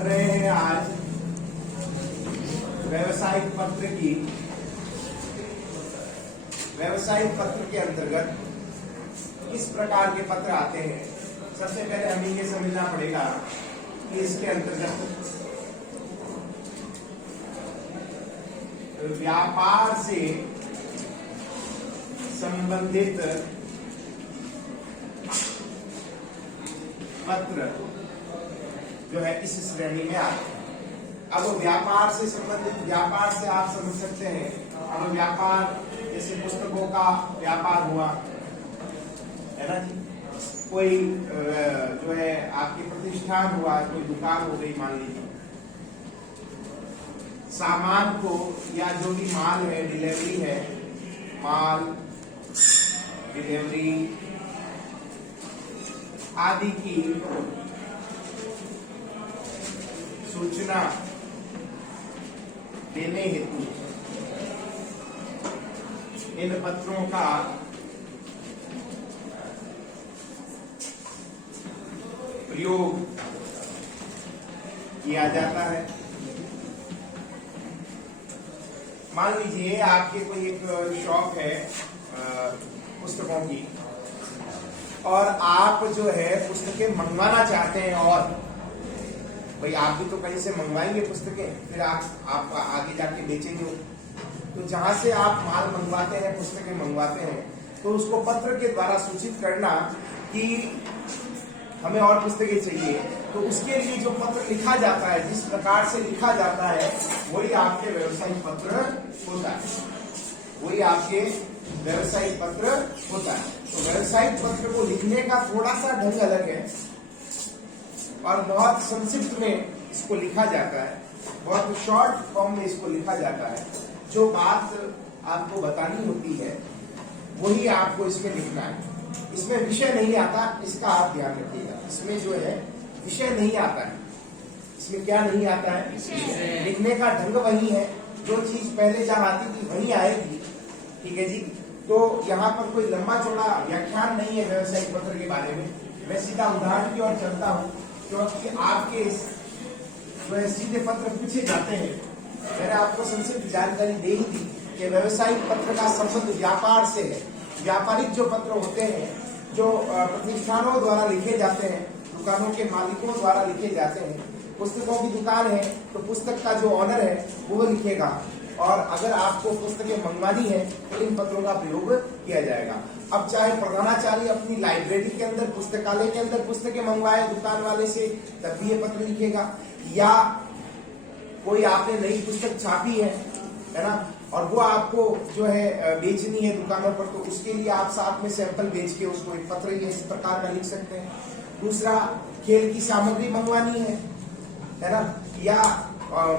कर रहे हैं आज व्यावसायिक पत्र के अंतर्गत किस प्रकार के पत्र आते हैं। सबसे पहले हमें ये समझना पड़ेगा कि इसके अंतर्गत व्यापार से संबंधित पत्र जो है इस श्रेणी में आते हैं। अब व्यापार से संबंधित, व्यापार से आप समझ सकते हैं, अब व्यापार जैसे पुस्तकों का व्यापार हुआ है ना जी, कोई जो है आपके प्रतिष्ठान हुआ, कोई दुकान हो गई मान लीजिए, सामान को या जो भी माल है, डिलीवरी है, माल डिलीवरी आदि की सूचना देने हेतु इन पत्रों का प्रयोग किया जाता है। मान लीजिए आपके कोई एक शॉप है पुस्तकों की, और आप जो है पुस्तकें मंगवाना चाहते हैं, और भाई आप भी तो कहीं से मंगवाएंगे पुस्तकें, फिर आप आगे जाके बेचेंगे। तो जहां से आप माल मंगवाते हैं, पुस्तकें मंगवाते हैं, तो उसको पत्र के द्वारा सूचित करना कि हमें और पुस्तकें चाहिए। तो उसके लिए जो पत्र लिखा जाता है, जिस प्रकार से लिखा जाता है, वही आपके व्यावसायिक पत्र होता है, वही आपके व्यावसायिक पत्र होता है। तो व्यावसायिक पत्र को लिखने का थोड़ा सा ढंग अलग है और बहुत संक्षिप्त में इसको लिखा जाता है, बहुत शॉर्ट फॉर्म में इसको लिखा जाता है। जो बात आपको बतानी होती है वही आपको इसमें लिखना है। इसमें विषय नहीं आता, इसका आप ध्यान रखिएगा। इसमें जो है विषय नहीं आता है। इसमें क्या नहीं आता है? लिखने का ढंग वही है, जो चीज पहले जहां आती थी वही आएगी। ठीक है जी। तो यहाँ पर कोई लंबा चौड़ा व्याख्यान नहीं है व्यावसायिक पत्र के बारे में। मैं सीधा उदाहरण की ओर चलता हूँ, क्योंकि आपके जो है सीधे पत्र पूछे जाते हैं। मैंने आपको संक्षिप्त जानकारी दे ही दी कि व्यावसायिक पत्र का संबंध व्यापार से है। व्यापारिक जो पत्र होते हैं, जो प्रतिष्ठानों द्वारा लिखे जाते हैं, दुकानों के मालिकों द्वारा लिखे जाते हैं। पुस्तकों की दुकान है तो पुस्तक का जो ऑनर है वो लिखेगा, और अगर आपको पुस्तकें मंगवानी है तो इन पत्रों का प्रयोग किया जाएगा। अब चाहे प्रधानाचार्य अपनी लाइब्रेरी के अंदर, पुस्तकालय के अंदर पुस्तकें मंगवाए दुकान वाले से, तब भी ये पत्र लिखेगा। या कोई आपने नई पुस्तक छापी है ना, और वो आपको जो है बेचनी है दुकानों पर, तो उसके लिए आप साथ में सैंपल बेच के उसको एक पत्र इस प्रकार का लिख सकते हैं। दूसरा, खेल की सामग्री मंगवानी है ना, या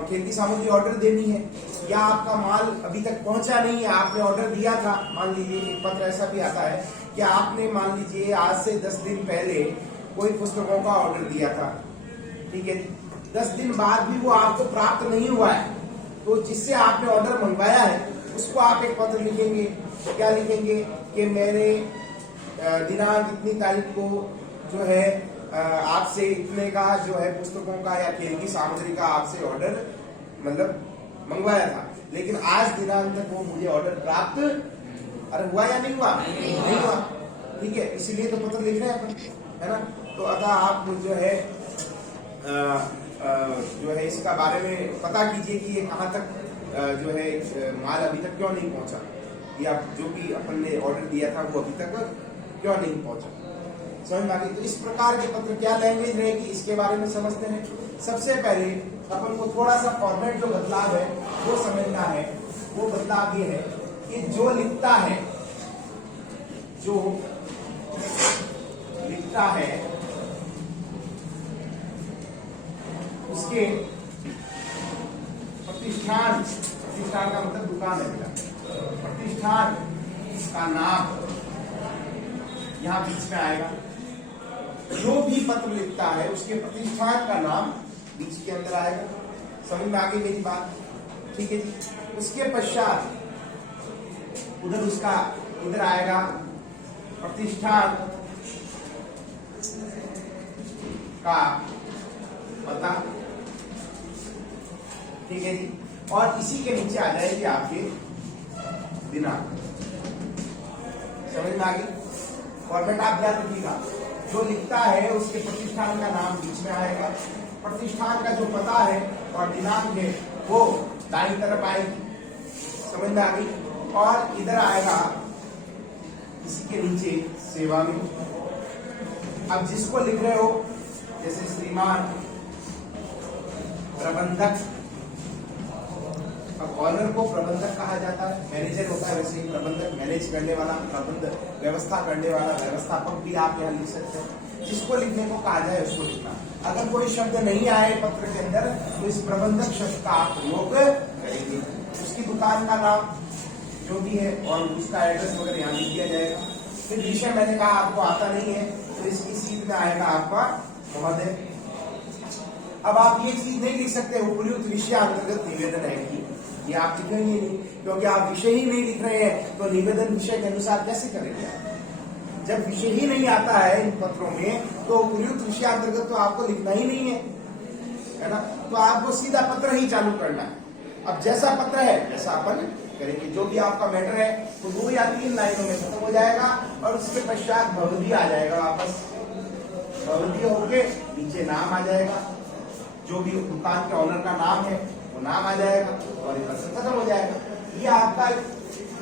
खेल की सामग्री ऑर्डर देनी है, या आपका माल अभी तक पहुंचा नहीं है, आपने ऑर्डर दिया था। मान लीजिए एक पत्र ऐसा भी आता है कि आपने मान लीजिए आज से 10 दिन पहले कोई पुस्तकों का ऑर्डर दिया था, ठीक है, 10 दिन बाद भी वो आपको प्राप्त नहीं हुआ है, तो जिससे आपने ऑर्डर मंगवाया है उसको आप एक पत्र लिखेंगे। क्या लिखेंगे कि मैंने दिनांक इतनी तारीख को जो है आपसे इतने का जो है पुस्तकों का या खेल की सामग्री का आपसे ऑर्डर मतलब मंगवाया था, लेकिन आज दिनांक तक वो मुझे ऑर्डर प्राप्त अरे हुआ या नहीं हुआ? नहीं हुआ। ठीक है, इसीलिए तो पत्र लिख रहे हैं अपन, है ना। तो अगर आप जो है इसका बारे में पता कीजिए कि ये कहाँ तक जो है माल अभी तक क्यों नहीं पहुंचा, या जो भी अपन ने ऑर्डर दिया था वो अभी तक क्यों नहीं पहुंचा। समझ में आ गई? तो इस प्रकार के पत्र क्या लैंग्वेज रहेगी, इसके बारे में समझते हैं। सबसे पहले अपन को थोड़ा सा फॉर्मेट जो बदलाव है वो समझना है। वो बदलाव ये है कि जो लिखता है उसके प्रतिष्ठान का मतलब दुकान है बेटा, प्रतिष्ठान का नाम यहाँ बीच में आएगा। जो भी पत्र लिखता है उसके प्रतिष्ठान का नाम बीच के अंदर आएगा। समझ में आ गई मेरी बात? ठीक है जी। उसके पश्चात उधर उसका इधर आएगा प्रतिष्ठान का पता, ठीक है जी। और इसी के नीचे आ जाएगी आपके दिनांक। समझ में आ गई? फॉर्मेट आप याद रखिएगा, जो लिखता है उसके प्रतिष्ठान का नाम बीच में आएगा, प्रतिष्ठान का जो पता है और दिनांक है वो दाईं तरफ आएगी। समझ में आ गई? और इधर आएगा इसी के नीचे सेवा में। अब जिसको लिख रहे हो, जैसे श्रीमान प्रबंधक, अब ऑनर को प्रबंधक कहा जाता है, मैनेजर होता है वैसे ही प्रबंधक, मैनेज करने वाला, प्रबंधक व्यवस्था करने वाला, व्यवस्थापक भी आप यहाँ लिख सकते हैं। जिसको लिखने को कहा जाए उसको लिखना। अगर कोई शब्द नहीं आए पत्र के अंदर तो इस प्रबंधक शब्द का आप प्रयोग करेंगे। उसकी दुकान का नाम जो भी है और उसका एड्रेस वगैरह यहाँ लिख दिया जाएगा। फिर विषय मैंने कहा आपको आता नहीं है तो इसकी सीट में आएगा आपका महोदय। अब आप ये चीज नहीं लिख सकते उपयुक्त विषय अंतर्गत निवेदन है कि ये आप लिखेंगे नहीं, क्योंकि आप विषय ही नहीं लिख रहे हैं तो निवेदन विषय के अनुसार कैसे करेंगे आप? जब विषय ही नहीं आता है इन पत्रों में तो उपयुक्त विषय अंतर्गत तो आपको लिखना ही नहीं है ना? तो आपको सीधा पत्र ही चालू करना है। अब जैसा पत्र है वैसा अपन करेंगे। जो भी आपका मैटर है तो 2 या 3 लाइनों में खत्म हो जाएगा और उसके पश्चात भवदी आ जाएगा वापस। भवदी होके नीचे नाम आ जाएगा, जो भी दुकान के ऑनर का नाम है वो नाम आ जाएगा और ये पत्र खत्म हो जाएगा। ये आपका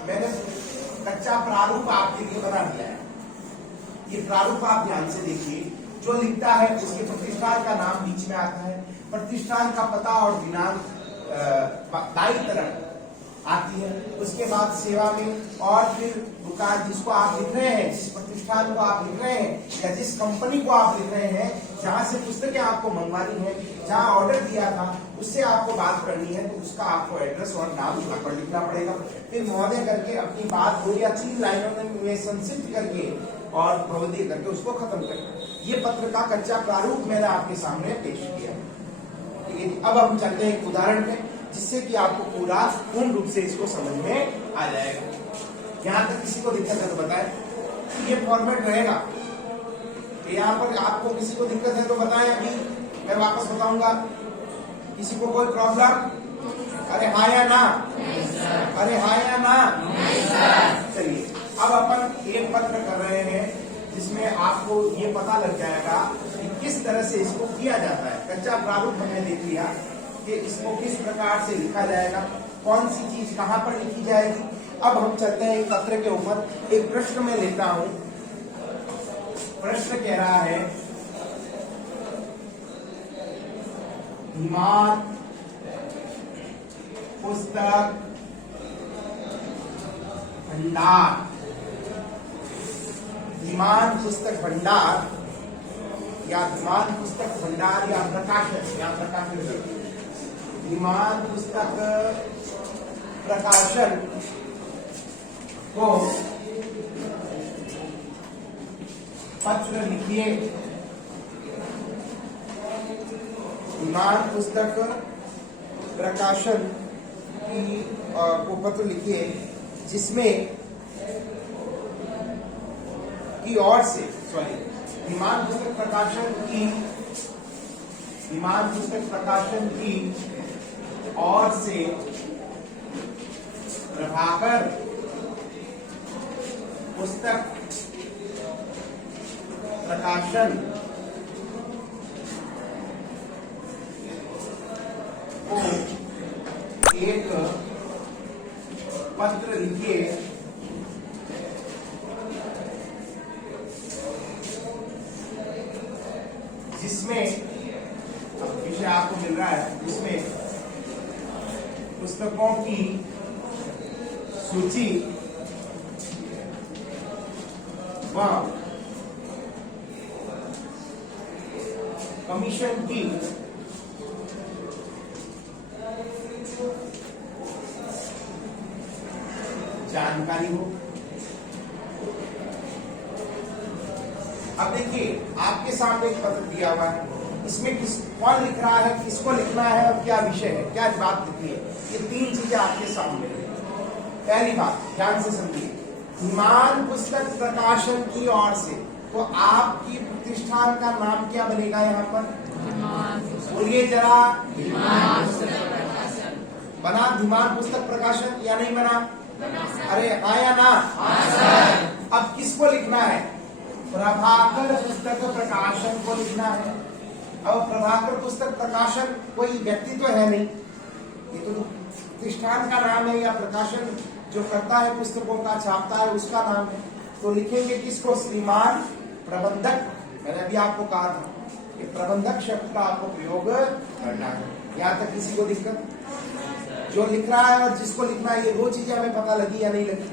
मैंने कच्चा प्रारूप आपके लिए बना दिया है। ये प्रारूप आप ध्यान से देखिए। जो लिखता है उसके प्रतिष्ठान का नाम बीच में आता है, प्रतिष्ठान का पता और दिनांक दाईं तरफ आती है। उसके बाद सेवा में और फिर दुकान जिसको आप लिख रहे हैं, जिस प्रतिष्ठान को आप लिख रहे हैं या जिस कंपनी को आप लिख रहे हैं, जहां से पुस्तकें आपको मंगवानी है, जहां ऑर्डर दिया था उससे आपको बात करनी है तो उसका आपको एड्रेस और नाम यहाँ पर लिखना पड़ेगा। फिर महोदय करके अपनी बात 2 या 3 लाइनों में संक्षिप्त करके और भवदी करके उसको खत्म करना। ये पत्र का कच्चा प्रारूप मैंने आपके सामने पेश किया। ठीक है, अब हम चलते हैं एक उदाहरण पे जिससे कि आपको पूरा पूर्ण रूप से इसको समझ में आ जाएगा। यहाँ तक किसी को दिक्कत है तो बताएं। ये फॉर्मेट रहेगा। तो यहाँ पर आपको किसी को दिक्कत है तो बताएं, अभी मैं वापस बताऊंगा। किसी को कोई प्रॉब्लम? अरे हाँ या ना? अरे हाँ या ना? चलिए अब अपन एक पत्र कर रहे हैं जिसमें आपको ये पता लग जाएगा कि किस तरह से इसको किया जाता है। कच्चा प्रारूप हमने देख लिया कि इसको किस प्रकार से लिखा जाएगा, कौन सी चीज कहां पर लिखी जाएगी। अब हम चलते हैं एक पत्र के ऊपर। एक प्रश्न में लेता हूं। प्रश्न कह रहा है धीमान पुस्तक भंडार, धीमान पुस्तक भंडार या धीमान पुस्तक भंडार या प्रकाशन, या प्रकाशन, धीमान पुस्तक प्रकाशन को पत्र लिखिए। धीमान पुस्तक प्रकाशन को पत्र लिखिए जिसमें की ओर से धीमान पुस्तक प्रकाशन की ओर से प्रभाकर पुस्तक प्रकाशन को एक पत्र लिखिए जिसमें, अब विषय आपको मिल रहा है, जिसमें पुस्तकों की सूची व कमीशन की जानकारी हो। अब देखिए आपके सामने एक पत्र दिया हुआ है, इसमें कौन लिख रहा है, किसको लिखना है और क्या विषय है, क्या बात लिखनी है। ये 3 चीजें आपके सामने है। पहली बात ध्यान से समझिए, धीमान पुस्तक प्रकाशन की ओर से, तो आपकी प्रतिष्ठान का नाम क्या बनेगा यहाँ पर? बोलिए जरा। बना धीमान पुस्तक प्रकाशन या नहीं बना? अरे हाँ या ना? अब किसको लिखना है? प्रभाकर पुस्तक प्रकाशन को लिखना है। अब प्रभाकर पुस्तक प्रकाशन कोई व्यक्ति तो है नहीं, ये तो प्रतिष्ठान का नाम है, या प्रकाशन जो करता है पुस्तकों का छापता है उसका नाम है। तो लिखेंगे किसको? श्रीमान प्रबंधक। मैंने अभी आपको कहा था कि प्रबंधक शब्द का आपको प्रयोग करना है। यहाँ तक किसी को दिक्कत? जो लिख रहा है और जिसको लिखना है, ये दो चीजें हमें पता लगी या नहीं लगी?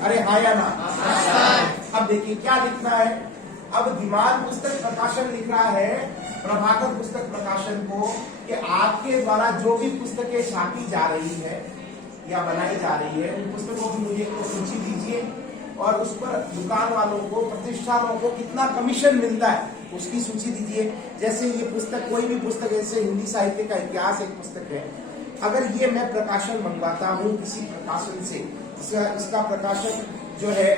अरे हाँ या ना? अब देखिए क्या लिखना है। अब धीमान पुस्तक प्रकाशन लिख रहा है प्रभाकर पुस्तक प्रकाशन को कि आपके द्वारा जो भी पुस्तकें छापी जा रही है या बनाई जा रही है, उन पुस्तकों की मुझे एक सूची दीजिए और उस पर दुकान वालों को, प्रतिष्ठानों को कितना कमीशन मिलता है उसकी सूची दीजिए। जैसे ये पुस्तक, कोई भी पुस्तक, जैसे हिंदी साहित्य का इतिहास एक पुस्तक है, अगर ये मैं प्रकाशन मंगवाता हूँ किसी प्रकाशन से, इसका प्रकाशन जो है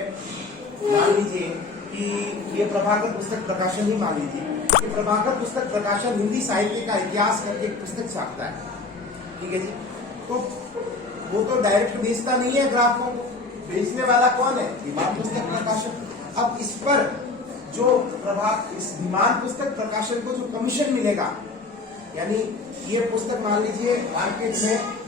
मान लीजिए कि ये प्रभाकर पुस्तक प्रकाशन ही मान लीजिए कि प्रभाकर पुस्तक प्रकाशन हिंदी साहित्य का इतिहास करके एक पुस्तक छापता है, ठीक है जी। तो वो तो डायरेक्ट बेचता नहीं है ग्राहकों को, बेचने वाला कौन है? धीमान पुस्तक प्रकाशन। अब इस पर जो इस धीमान पुस्तक प्रकाशन को जो कमीशन मिलेगा, यानी ये पुस्तक मान लीजिए मार्केट में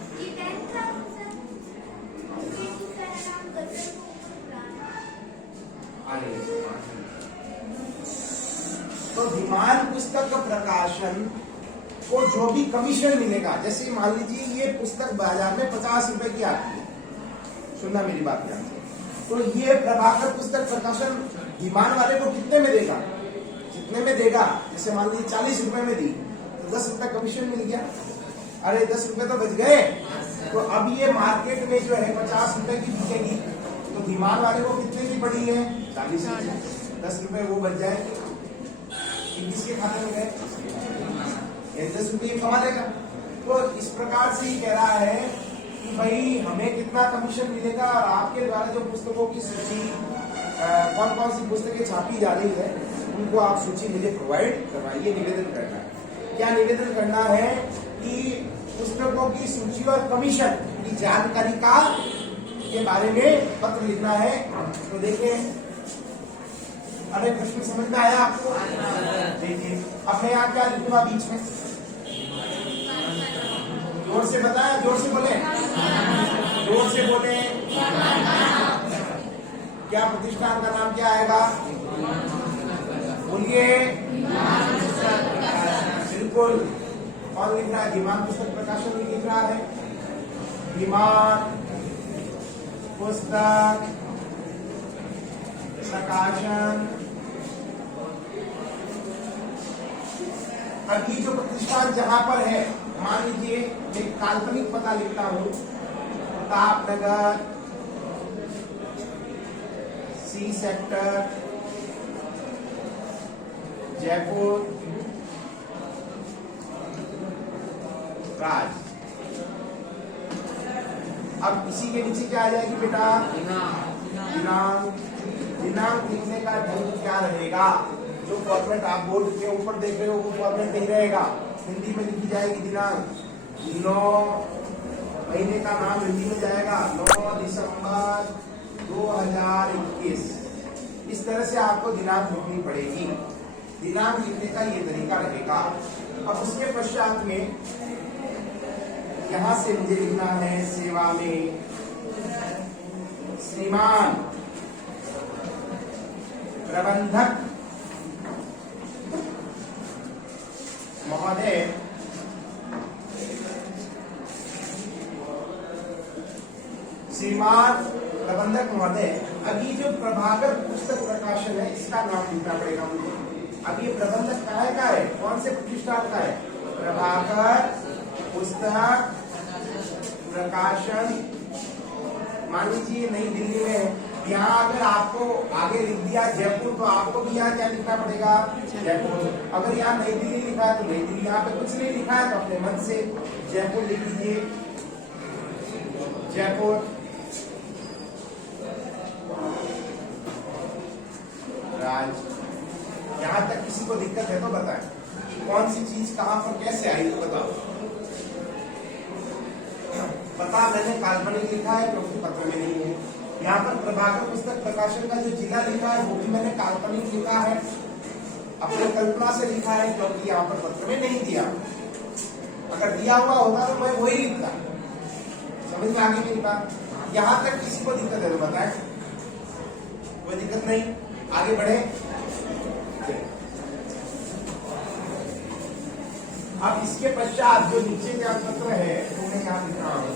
तो धीमान पुस्तक प्रकाशन को जो भी कमीशन मिलेगा, जैसे मान लीजिए ये पुस्तक बाजार में 50 रुपए की आती है, सुनना मेरी बात ध्यान से, तो ये प्रभाकर पुस्तक प्रकाशन धीमान वाले को कितने में देगा? जितने में देगा, जैसे मान लीजिए 40 रुपए में दी तो 10 रुपए कमीशन मिल गया। अरे 10 रुपए तो बच गए। तो अब ये मार्केट में जो है 50 रुपए की बिकेगी, तो धीमान वाले को कितने की पड़ी है? 40 रुपए। 10 रुपए वो बच जाएंगे, किसके खाते में गए? 10 रुपये कमा लेगा। तो इस प्रकार से ही कह रहा है कि भाई हमें कितना कमीशन मिलेगा और आपके द्वारा जो पुस्तकों की सूची, कौन कौन सी पुस्तकें छापी जा रही है, उनको आप सूची मुझे प्रोवाइड करवाइए। निवेदन करना है। क्या निवेदन करना है? कि पुस्तकों की सूची और कमीशन की जानकारी का के बारे में पत्र लिखना है। तो देखिए, अरे प्रश्न समझ में आया आपको? देखिए, अब मैं यहाँ क्या लिखूंगा बीच में? जोर से बताया, जोर से बोले, जोर से बोले। क्या प्रतिष्ठान का नाम क्या आएगा? बोलिए। बिल्कुल। कौन लिख रहा है? धीमान पुस्तक प्रकाशन ही लिख रहा है। धीमान पुस्तक प्रकाशन। अब ये जो प्रतिष्ठान जहां पर है, मान लीजिए एक काल्पनिक पता लिखता हूं, प्रतापनगर, सी सेक्टर, जयपुर, राज। अब इसी के नीचे क्या आ जाएगी बेटा? दिनांक। दिनांक लिखने का ढंग क्या रहेगा? जो फॉर्मेट आप बोर्ड के ऊपर देख रहे हो वो फॉर्मेट नहीं रहेगा, हिंदी में लिखी जाएगी दिनांक। 9 महीने का नाम हिंदी में जाएगा, 9 दिसंबर 2021। इस तरह से आपको दिनांक लिखनी पड़ेगी। दिनांक लिखने का ये तरीका रहेगा। अब उसके पश्चात में यहां से मुझे लिखना है सेवा में श्रीमान प्रबंधक महोदय, श्रीमान प्रबंधक महोदय। अब ये जो प्रभाकर पुस्तक प्रकाशन है, इसका नाम लिखना पड़ेगा मुझे। अब ये प्रबंधक कहाँ का है? कौन से प्रतिष्ठान का है? प्रभाकर पुस्तक प्रकाशन। मान लीजिए नई दिल्ली में, यहाँ अगर आपको आगे लिख दिया जयपुर, तो आपको भी यहाँ क्या लिखना पड़ेगा? जयपुर। अगर यहाँ नई दिल्ली लिखा है तो नई दिल्ली, यहाँ पे कुछ नहीं लिखा है तो अपने मन से जयपुर लिख लीजिए, जयपुर। राज। यहाँ तक किसी को दिक्कत है तो बताएं, कौन सी चीज कहाँ पर कैसे आई तो बताओ। पता मैंने काल्पनिक लिखा है क्योंकि पत्र में नहीं है। यहाँ पर प्रभाकर पुस्तक प्रकाशन का जो जिला लिखा है वो भी मैंने काल्पनिक लिखा है, अपने कल्पना से लिखा है, क्योंकि यहाँ पर पत्र में नहीं दिया। अगर दिया हुआ होता तो मैं वही लिखता। समझ में आगे मेरी बात? यहाँ तक किसी को दिक्कत है तो बताएं। कोई दिक्कत नहीं, आगे बढ़े। अब इसके पश्चात जो नीचे का पत्र है वो मैं यहाँ लिख रहा हूं।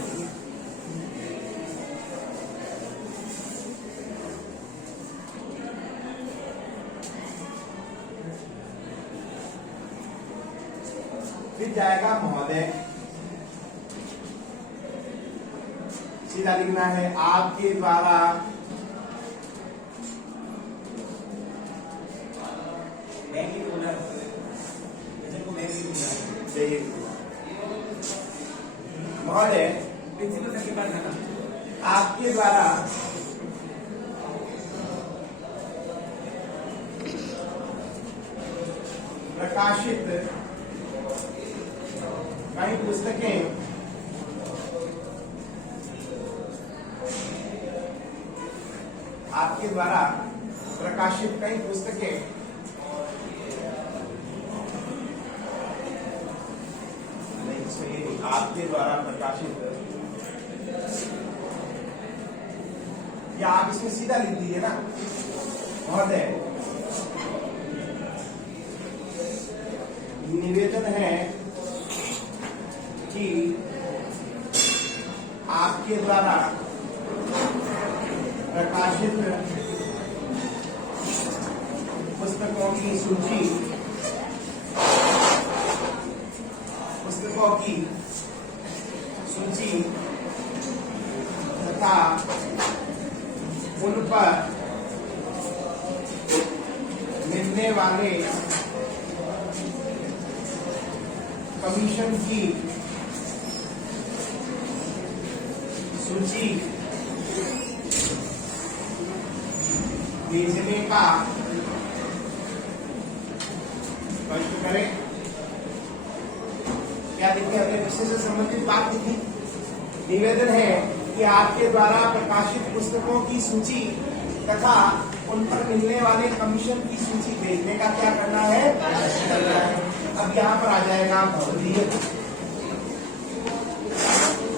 फिर जाएगा महोदय, सीधा लिखना है आपके द्वारा महोदय आपके द्वारा प्रकाशित कई पुस्तकें आपके द्वारा प्रकाशित कई पुस्तकें आपके द्वारा प्रकाशित, या आप इसमें सीधा लिख दीजिए ना महोदय, निवेदन है कि आपके द्वारा प्रकाशित पुस्तकों की सूची तथा उन पर मिलने वाले कमीशन की सूची भेजने का कष्ट करें। क्या देखिए, अपने विषय से संबंधित बात लिखी। निवेदन है कि आपके द्वारा प्रकाशित पुस्तकों की सूची तथा उन पर मिलने वाले कमीशन की सूची भेजने का क्या करना है? अब यहाँ पर आ जाएगा भवदीय।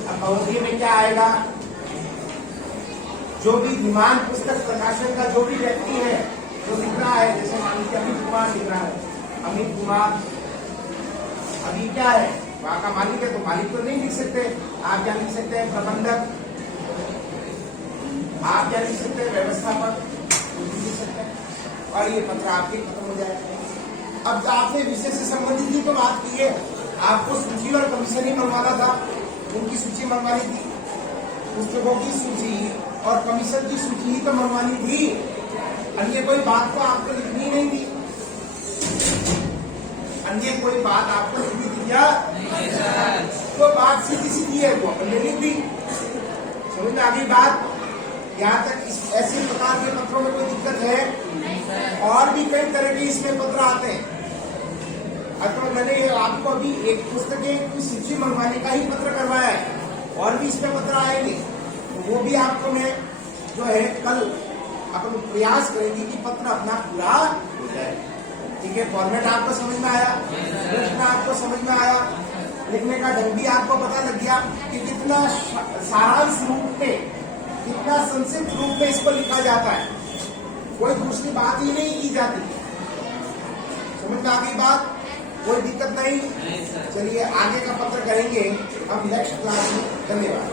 अब भवदीय में क्या आएगा? जो भी धीमान पुस्तक प्रकाशन का जो भी व्यक्ति है जो लिख रहा है, जैसे मान लीजिए अमित कुमार लिख रहा है, अमित कुमार अभी क्या है वहां का मालिक है, तो मालिक तो नहीं लिख सकते। आप क्या लिख सकते हैं? प्रबंधक। आप क्या लिख सकते हैं? व्यवस्थापक लिख सकते हैं। और ये पत्र आपके खत्म हो जाएगा। अब आपने विषय से संबंधित ही तो बात की है, आपको सूची और कमीशन ही मंगवाना था, उनकी सूची मंगवानी थी, पुस्तकों की सूची और कमीशन की सूची ही तो मंगवानी थी। अन्य कोई बात तो आपको लिखनी ही नहीं थी। अन्य कोई बात आपको लिखनी थी क्या? तो बात सीधी सीधी है, वो अपन ने लिख दी। समझ में आ गई बात? यहाँ तक इस ऐसे प्रकार के पत्रों में कोई दिक्कत है? और भी कई तरह के इसमें पत्र आते हैं। अगर मैंने आपको अभी एक पुस्तक की सूची मंगवाने का ही पत्र करवाया है, और भी इसमें पत्र आएंगे, तो वो भी आपको मैं जो है कल अपन प्रयास करेंगे कि पत्र अपना पूरा हो जाए। ठीक है, फॉर्मेट आपको समझ में आया, प्रश्न आपको समझ में आया, लिखने का ढंग भी आपको पता लग गया कि कितना सारांश रूप में, कितना संक्षिप्त रूप में इसको लिखा जाता है। कोई दूसरी बात ही नहीं की जाती। समझ में आ गई बात? कोई दिक्कत नहीं। चलिए आगे का पत्र करेंगे हम नेक्स्ट क्लास में। धन्यवाद।